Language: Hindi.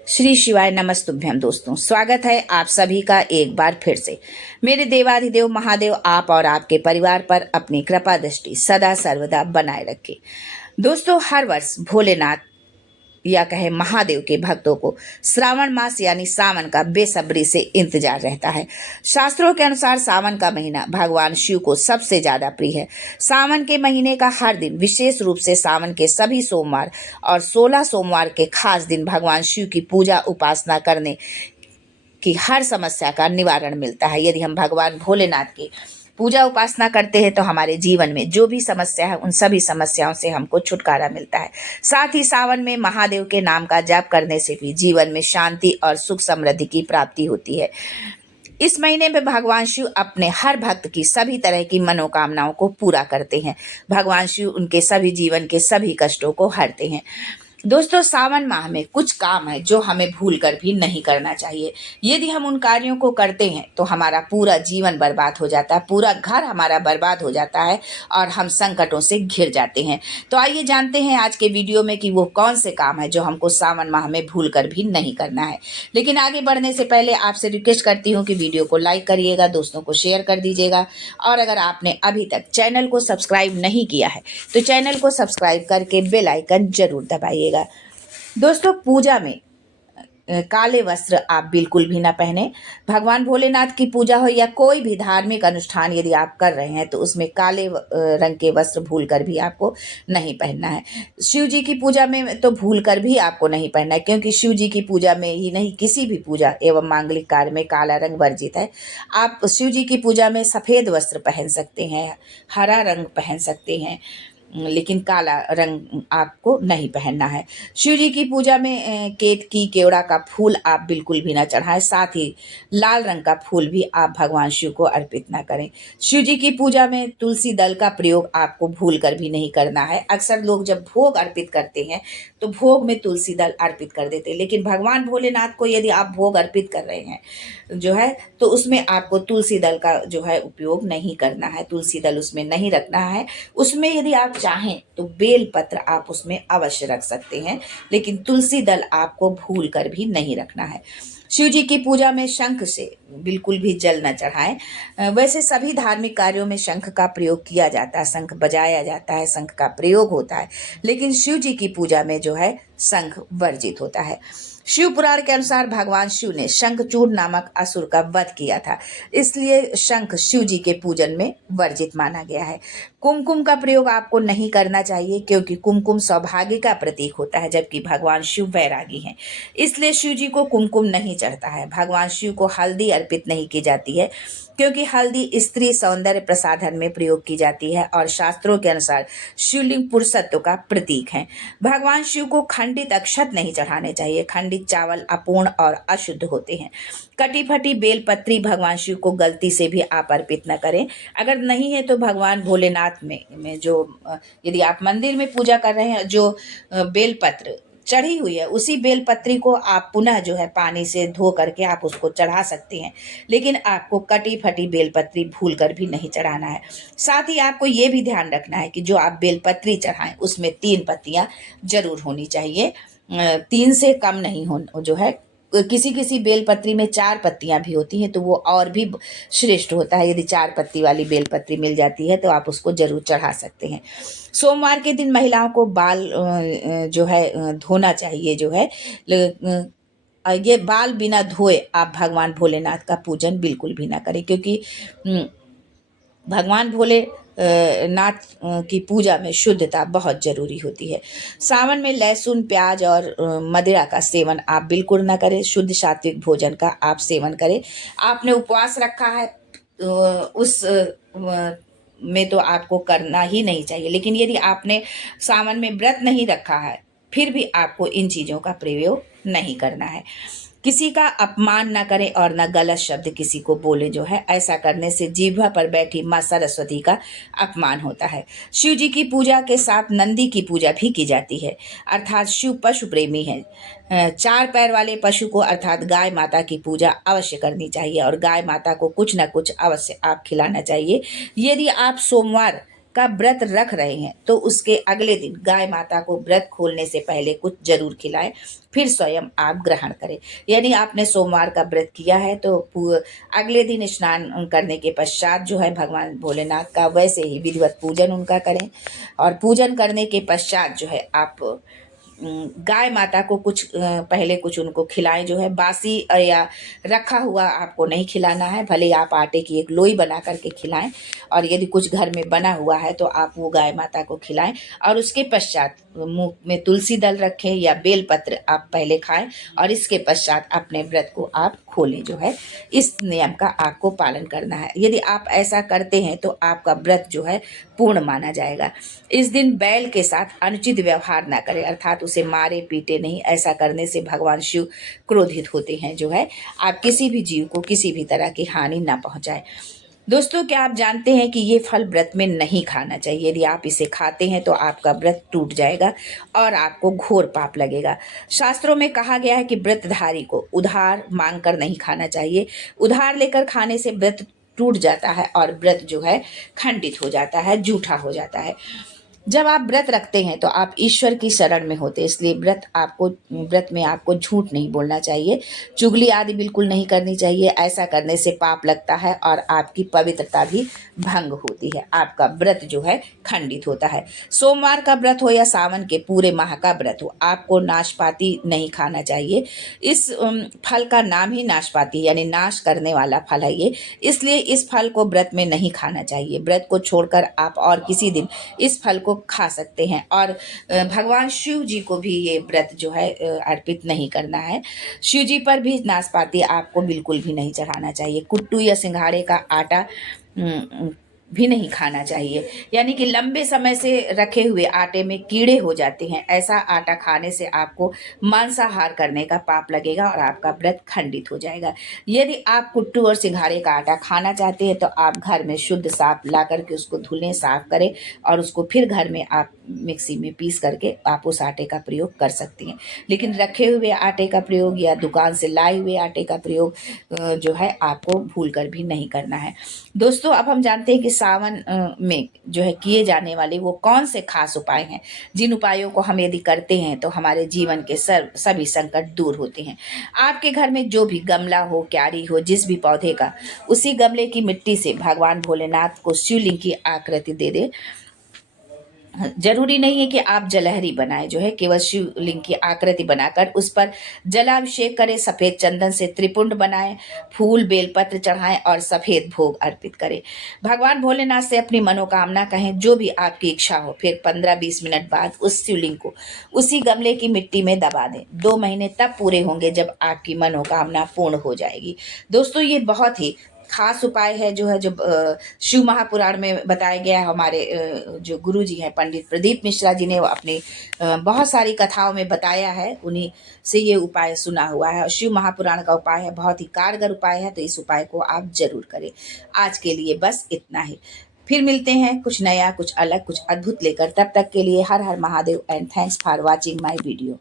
श्री शिवाय नमस्तुभ्यम। दोस्तों, स्वागत है आप सभी का एक बार फिर से। मेरे देवाधिदेव महादेव आप और आपके परिवार पर अपनी कृपा दृष्टि सदा सर्वदा बनाए रखे। दोस्तों, हर वर्ष भोलेनाथ या कहे महादेव के भक्तों को श्रावण मास यानी सावन का बेसब्री से इंतजार रहता है। शास्त्रों के अनुसार सावन का महीना भगवान शिव को सबसे ज्यादा प्रिय है। सावन के महीने का हर दिन, विशेष रूप से सावन के सभी सोमवार और 16 सोमवार के खास दिन भगवान शिव की पूजा उपासना करने की हर समस्या का निवारण मिलता है। यदि हम भगवान भोलेनाथ की पूजा उपासना करते हैं तो हमारे जीवन में जो भी समस्या है उन सभी समस्याओं से हमको छुटकारा मिलता है। साथ ही सावन में महादेव के नाम का जाप करने से भी जीवन में शांति और सुख समृद्धि की प्राप्ति होती है। इस महीने में भगवान शिव अपने हर भक्त की सभी तरह की मनोकामनाओं को पूरा करते हैं। भगवान शिव उनके सभी जीवन के सभी कष्टों को हरते हैं। दोस्तों, सावन माह में कुछ काम है जो हमें भूल कर भी नहीं करना चाहिए। यदि हम उन कार्यों को करते हैं तो हमारा पूरा जीवन बर्बाद हो जाता है, पूरा घर हमारा बर्बाद हो जाता है और हम संकटों से घिर जाते हैं। तो आइए जानते हैं आज के वीडियो में कि वो कौन से काम है जो हमको सावन माह में भूल कर भी नहीं करना है। लेकिन आगे बढ़ने से पहले आपसे रिक्वेस्ट करती हूँ कि वीडियो को लाइक करिएगा, दोस्तों को शेयर कर दीजिएगा, और अगर आपने अभी तक चैनल को सब्सक्राइब नहीं किया है तो चैनल को सब्सक्राइब करके बेल आइकन जरूर दबाइएगा। दोस्तों, पूजा में काले वस्त्र आप बिल्कुल भी ना पहने। भगवान भोलेनाथ की पूजा हो या कोई भी धार्मिक अनुष्ठान यदि आप कर रहे हैं तो उसमें काले रंग के वस्त्र भूल कर भी आपको नहीं पहनना है। शिव जी की पूजा में तो भूल कर भी आपको नहीं पहनना है, क्योंकि शिव जी की पूजा में ही नहीं, किसी भी पूजा एवं मांगलिक कार्य में काला रंग वर्जित है। आप शिव जी की पूजा में सफ़ेद वस्त्र पहन सकते हैं, हरा रंग पहन सकते हैं, लेकिन काला रंग आपको नहीं पहनना है। शिव जी की पूजा में केतकी केवड़ा का फूल आप बिल्कुल भी ना चढ़ाएं। साथ ही लाल रंग का फूल भी आप भगवान शिव को अर्पित ना करें। शिव जी की पूजा में तुलसी दल का प्रयोग आपको भूल कर भी नहीं करना है। अक्सर लोग जब भोग अर्पित करते हैं तो भोग में तुलसी दल अर्पित कर देते हैं, लेकिन भगवान भोलेनाथ को यदि आप भोग अर्पित कर रहे हैं जो है तो उसमें आपको तुलसी दल का जो है उपयोग नहीं करना है, तुलसी दल उसमें नहीं रखना है। उसमें यदि आप चाहें तो बेल पत्र आप उसमें अवश्य रख सकते हैं, लेकिन तुलसी दल आपको भूल कर भी नहीं रखना है। शिव जी की पूजा में शंख से बिल्कुल भी जल न चढ़ाएं। वैसे सभी धार्मिक कार्यों में शंख का प्रयोग किया जाता है, शंख बजाया जाता है, शंख का प्रयोग होता है, लेकिन शिव जी की पूजा में जो है शंख वर्जित होता है। शिव पुराण के अनुसार भगवान शिव ने शंखचूड़ नामक असुर का वध किया था, इसलिए शंख शिव जी के पूजन में वर्जित माना गया है। कुमकुम का प्रयोग आपको नहीं करना चाहिए, क्योंकि कुमकुम सौभाग्य का प्रतीक होता है, जबकि भगवान शिव वैरागी हैं, इसलिए शिव जी को कुमकुम नहीं चढ़ता है। भगवान शिव को हल्दी अर्पित नहीं की जाती है, क्योंकि हल्दी स्त्री सौंदर्य प्रसाधन में प्रयोग की जाती है और शास्त्रों के अनुसार शिवलिंग पुरुषत्व का प्रतीक है। भगवान शिव को खंडित अक्षत नहीं चढ़ाने चाहिए। खंडित चावल अपूर्ण और अशुद्ध होते हैं। कटी फटी बेलपत्री भगवान शिव को गलती से भी आप अर्पित न करें। अगर नहीं है तो भगवान भोलेनाथ में जो यदि आप मंदिर में पूजा कर रहे हैं, जो बेलपत्र चढ़ी हुई है उसी बेलपत्री को आप पुनः जो है पानी से धो करके आप उसको चढ़ा सकते हैं, लेकिन आपको कटी फटी बेलपत्री भूल कर भी नहीं चढ़ाना है। साथ ही आपको ये भी ध्यान रखना है कि जो आप बेलपत्री चढ़ाएं उसमें 3 पत्तियां जरूर होनी चाहिए, 3 से कम नहीं हो जो है। किसी किसी बेलपत्री में 4 पत्तियां भी होती हैं तो वो और भी श्रेष्ठ होता है। यदि 4 पत्ती वाली बेलपत्री मिल जाती है तो आप उसको जरूर चढ़ा सकते हैं। सोमवार के दिन महिलाओं को बाल जो है धोना चाहिए जो है। ये बाल बिना धोए आप भगवान भोलेनाथ का पूजन बिल्कुल भी ना करें, क्योंकि भगवान भोले नाथ की पूजा में शुद्धता बहुत जरूरी होती है। सावन में लहसुन प्याज और मदिरा का सेवन आप बिल्कुल ना करें। शुद्ध सात्विक भोजन का आप सेवन करें। आपने उपवास रखा है उस में तो आपको करना ही नहीं चाहिए, लेकिन यदि आपने सावन में व्रत नहीं रखा है फिर भी आपको इन चीज़ों का प्रयोग नहीं करना है। किसी का अपमान न करें और न गलत शब्द किसी को बोले जो है। ऐसा करने से जीभा पर बैठी माँ सरस्वती का अपमान होता है। शिव जी की पूजा के साथ नंदी की पूजा भी की जाती है, अर्थात शिव पशु प्रेमी है। 4 पैर वाले पशु को अर्थात गाय माता की पूजा अवश्य करनी चाहिए और गाय माता को कुछ न कुछ अवश्य आप खिलाना चाहिए। यदि आप सोमवार का व्रत रख रहे हैं तो उसके अगले दिन गाय माता को व्रत खोलने से पहले कुछ जरूर खिलाएं, फिर स्वयं आप ग्रहण करें। यानी आपने सोमवार का व्रत किया है तो अगले दिन स्नान करने के पश्चात जो है भगवान भोलेनाथ का वैसे ही विधिवत पूजन उनका करें, और पूजन करने के पश्चात जो है आप गाय माता को कुछ पहले कुछ उनको खिलाएं, जो है बासी या रखा हुआ आपको नहीं खिलाना है। भले आप आटे की एक लोई बना करके खिलाएं, और यदि कुछ घर में बना हुआ है तो आप वो गाय माता को खिलाएं, और उसके पश्चात मुंह में तुलसी दल रखें या बेलपत्र आप पहले खाएं, और इसके पश्चात अपने व्रत को आप खोलें। जो है इस नियम का आपको पालन करना है। यदि आप ऐसा करते हैं तो आपका व्रत जो है पूर्ण माना जाएगा। इस दिन बैल के साथ अनुचित व्यवहार ना करें, अर्थात उसे मारे पीटे नहीं। ऐसा करने से भगवान शिव क्रोधित होते हैं। जो है आप किसी भी जीव को किसी भी तरह की हानि ना पहुंचाएं। दोस्तों, क्या आप जानते हैं कि ये फल व्रत में नहीं खाना चाहिए? यदि आप इसे खाते हैं तो आपका व्रत टूट जाएगा और आपको घोर पाप लगेगा। शास्त्रों में कहा गया है कि व्रतधारी को उधार मांगकर नहीं खाना चाहिए। उधार लेकर खाने से व्रत टूट जाता है और व्रत जो है खंडित हो जाता है, झूठा हो जाता है। जब आप व्रत रखते हैं तो आप ईश्वर की शरण में होते हैं, इसलिए व्रत में आपको झूठ नहीं बोलना चाहिए, चुगली आदि बिल्कुल नहीं करनी चाहिए। ऐसा करने से पाप लगता है और आपकी पवित्रता भी भंग होती है, आपका व्रत जो है खंडित होता है। सोमवार का व्रत हो या सावन के पूरे माह का व्रत हो, आपको नाशपाती नहीं खाना चाहिए। इस फल का नाम ही नाशपाती यानी नाश करने वाला फल है ये, इसलिए इस फल को व्रत में नहीं खाना चाहिए। व्रत को छोड़कर आप और किसी दिन इस फल को खा सकते हैं, और भगवान शिव जी को भी ये व्रत जो है अर्पित नहीं करना है। शिव जी पर भी नाशपाती आपको बिल्कुल भी नहीं चढ़ाना चाहिए। कुट्टू या सिंघाड़े का आटा भी नहीं खाना चाहिए, यानी कि लंबे समय से रखे हुए आटे में कीड़े हो जाते हैं। ऐसा आटा खाने से आपको मांसाहार करने का पाप लगेगा और आपका व्रत खंडित हो जाएगा। यदि आप कुट्टू और सिंघाड़े का आटा खाना चाहते हैं तो आप घर में शुद्ध साफ ला करके उसको धुलें, साफ करें, और उसको फिर घर में आप मिक्सी में पीस करके आप उस आटे का प्रयोग कर सकती हैं। लेकिन रखे हुए आटे का प्रयोग या दुकान से लाए हुए आटे का प्रयोग जो है आपको भूल कर भी नहीं करना है। दोस्तों, अब हम जानते हैं कि सावन में जो है किए जाने वाले वो कौन से खास उपाय हैं, जिन उपायों को हम यदि करते हैं तो हमारे जीवन के सभी संकट दूर होते हैं। आपके घर में जो भी गमला हो, क्यारी हो, जिस भी पौधे का, उसी गमले की मिट्टी से भगवान भोलेनाथ को शिवलिंग की आकृति दे दे। जरूरी नहीं है कि आप जलहरी बनाएं, जो है केवल शिवलिंग की आकृति बनाकर उस पर जलाभिषेक करें, सफेद चंदन से त्रिपुंड बनाएं, फूल बेलपत्र चढ़ाएं और सफेद भोग अर्पित करें। भगवान भोलेनाथ से अपनी मनोकामना कहें, जो भी आपकी इच्छा हो। फिर 15-20 मिनट बाद उस शिवलिंग को उसी गमले की मिट्टी में दबा दें। 2 महीने तब पूरे होंगे जब आपकी मनोकामना पूर्ण हो जाएगी। दोस्तों, ये बहुत ही खास उपाय है जो शिव महापुराण में बताया गया है। हमारे जो गुरु जी हैं पंडित प्रदीप मिश्रा जी ने अपनी बहुत सारी कथाओं में बताया है, उन्हीं से ये उपाय सुना हुआ है। और शिव महापुराण का उपाय है, बहुत ही कारगर उपाय है, तो इस उपाय को आप जरूर करें। आज के लिए बस इतना ही, फिर मिलते हैं कुछ नया, कुछ अलग, कुछ अद्भुत लेकर। तब तक के लिए हर हर Mahadev and thanks for watching my video.